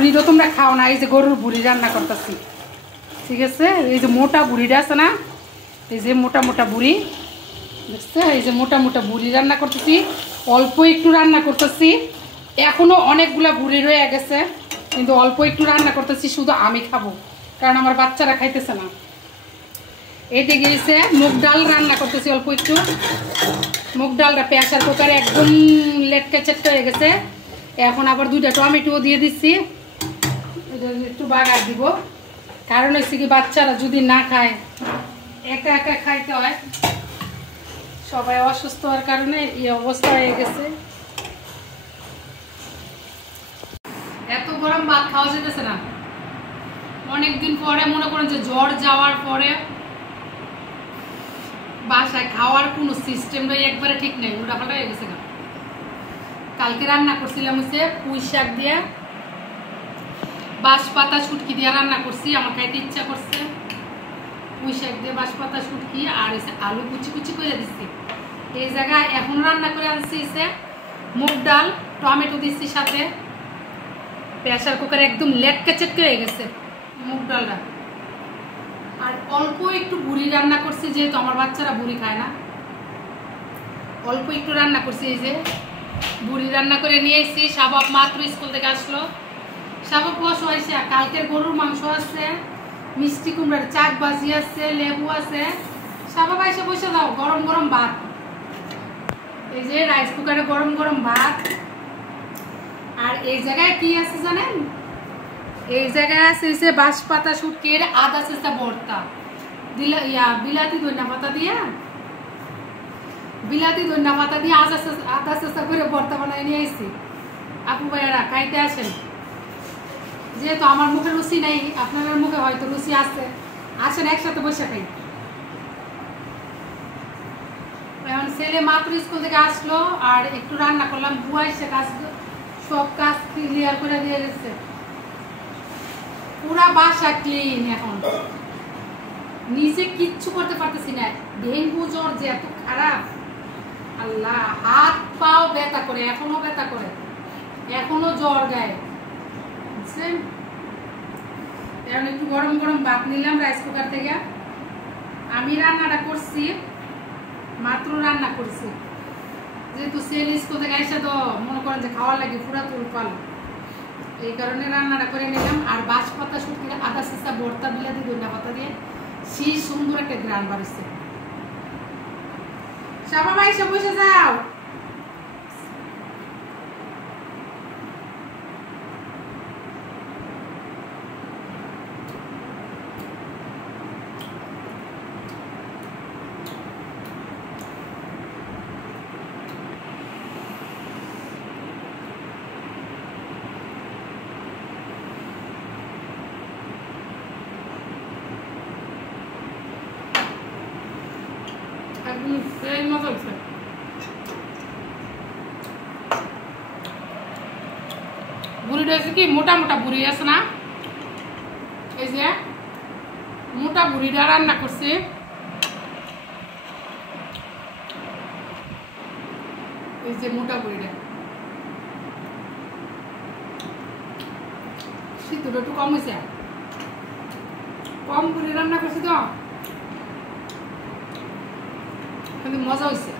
বুড়িরও তোমরা খাও না, এই যে গরুর বুড়ি রান্না করতেছি, ঠিক আছে? এই যে মোটা বুড়িটা আছে না, এই যে মোটা মোটা বুড়ি দেখছো, এই যে মোটা মোটা বুড়ি রান্না করতেছি, অল্প একটু রান্না করতেছি। এখনো অনেকগুলা বুড়ি রয়ে গেছে, কিন্তু অল্প একটু রান্না করতেছি, শুধু আমি খাবো, কারণ আমার বাচ্চারা খাইতেছে না। এতে গিয়েছে মুগ ডাল রান্না করতেছি অল্প একটু। মুগ ডালটা প্রেসার কুকারে একদম লেটকে চেটকে হয়ে গেছে। এখন আবার 2টা টমেটো দিয়ে দিচ্ছি, একটু বাগার দিব, কারণ হচ্ছে কি বাচ্চারা যদি না খায়, একা একা খাইতে হয়, সবাই অসুস্থ হওয়ার কারণে এই অবস্থা হয়ে গেছে। এত গরম ভাত খাওয়া যেতেছে না, অনেকদিন পরে মনে করেন যে জ্বর যাওয়ার পরে বাসায় খাওয়ার কোনো সিস্টেমটাই একবারে ঠিক নেই, উল্টাপাল্টা হয়ে গেছে। কালকে রান্না করছিলাম হচ্ছে পুঁই শাক দিয়ে, বাঁশপাতা শুটকি দিয়ে রান্না করছি, আমার খাইতে ইচ্ছা করছে। পুঁই শাক দিয়ে বাঁশপাতা শুটকি আর এসে আলু কুচি কুচি করে দিচ্ছি। এই জায়গায় এখন রান্না করে আনছি এসে মুগ ডাল, টমেটো দিচ্ছি সাথে। প্রেসার কুকারে একদম লেটকে চেটকে হয়ে গেছে মুগ ডালটা। আর অল্প একটু বুড়ি রান্না করছি, যেহেতু আমার বাচ্চারা বুড়ি খায় না, অল্প একটু রান্না করছি। এই যে বুড়ি রান্না করে নিয়ে এসেছি। শাবাব মাত্র স্কুল থেকে আসলো, শাবাব বসো হয়েছে। কালকের গরুর মাংস আছে, মিষ্টি কুমড়ার চাক ভাজি আছে, লেবু আছে। শাবাব এসে বসে দাও, গরম গরম ভাত। এই যে রাইস কুকারে গরম গরম ভাত। আর এই জায়গায় কি আছে জানেন, এই জায়গায় আছে যে বাঁশপাতা শুটকির আদা চেঁচা ভর্তা, বিলাতি ধনিয়া পাতা দিয়ে, আদা চেঁচা করে ভর্তা বানাই নিয়ে আসছি। আপু ভাইয়ারা খাইতে আসেন, যেহেতু আমার মুখে রুচি নেই, আপনাদের মুখে হয়তো রুচি আছে, আসেন একসাথে বসে খাই। এখন ছেলে মাত্র স্কুল থেকে আসলো, আর একটু রান্না করলাম। বুয়া এসে সব কাজ ক্লিয়ার করে দিয়ে গেছে, পুরা বাসা ক্লিন। এখন নিজে কিচ্ছু করতে পারতেছি না, ডেঙ্গু জ্বর যে এত খারাপ, আল্লাহ, হাত পাও ব্যথা করে, এখনো ব্যথা করে, এখনো জ্বর গায়ে। এখন একটু গরম গরম ভাত নিলাম রাইস কুকার থেকে। আমি রান্নাটা করছি, মাত্র রান্না করছি, যেহেতু ছেলে স্কুল থেকে এসে তো মনে করেন যে খাওয়ার লাগে পুরা তুলপাল, এই কারণে রান্নাটা করে নিলাম। আর বাঁশপাতা শুটকির আদা চেঁচা ভর্তা, বিলাতি ধনিয়া পাতা দিয়ে সেই সুন্দর একটা গ্রান বাড়ছে। শাবাব এসে বসে যাও। সেই মজা হচ্ছে। বুড়িটা আছে কি মোটা মোটা বুড়ি আছে না, এই যে মোটা বুড়িটা রান্না করছি। এই যে মোটা বুড়িটা, শীতটা একটু কম হয়েছে, কম বুড়ি রান্না করছি তো কিন্তু মজা হয়েছে।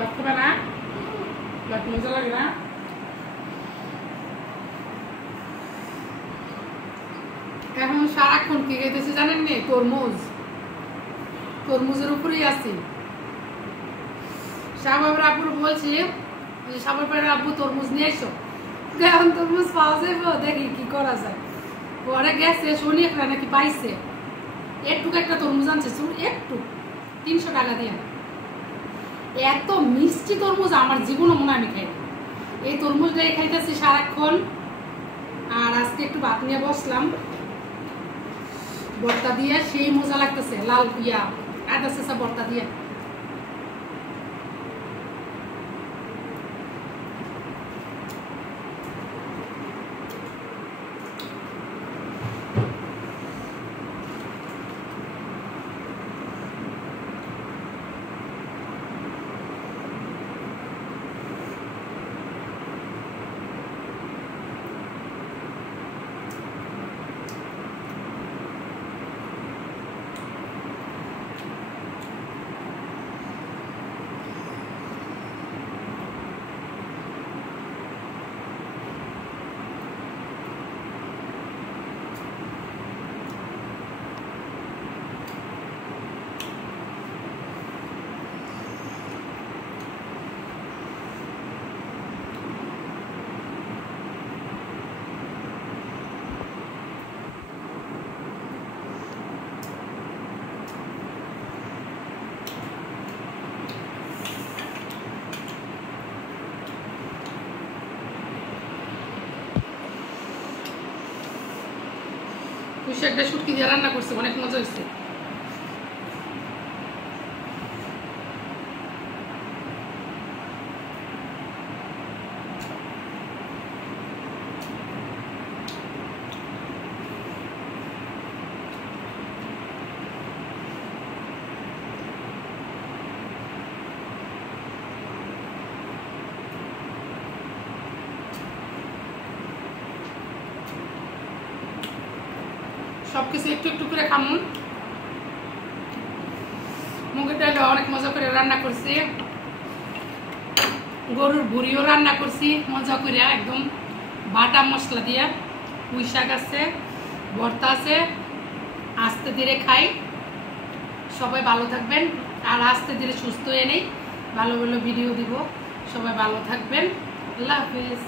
লাগবে না, মজা লাগে না। এখন সারাক্ষণ কি খেতেছি জানেন নি, তরমুজের উপরেই আছি। শাবাবের আব্বুর বলছি, শাবাবের আব্বু তরমুজ নিয়ে এসো, এখন তরমুজ পাওয়া যাবে, দেখি কি করা যায়। পরে গেছে শুনি একটা নাকি পাইছে, একটু একটা তরমুজ আনছে, একটু 300 টাকা দিয়ে। এত মিষ্টি তরমুজ আমার জীবনে মনে আমি খাই। এই তরমুজটাই খাইতেছি সারাক্ষণ। আর আজকে একটু ভাত নিয়ে বসলাম ভর্তা দিয়ে, সেই মজা লাগতেছে, লাল আদা চেঁচা ভর্তা দিয়ে। পুঁই শাকটা শুটকি দিয়ে রান্না করছে, অনেক মজা হয়েছে। সবকিছু একটু একটু করে খামু। মুগের ডালটা অনেক মজা করে রান্না করছি, গরুর ভুড়িও রান্না করছি মজা করে, একদম বাটা মশলা দিয়ে। পুঁই শাক আছে, ভর্তা আছে। আস্তে ধীরে খাই, সবাই ভালো থাকবেন। আর আস্তে ধীরে সুস্থ হয়ে নেই, ভালো ভালো ভিডিও দিব। সবাই ভালো থাকবেন, আল্লাহ হাফিজ।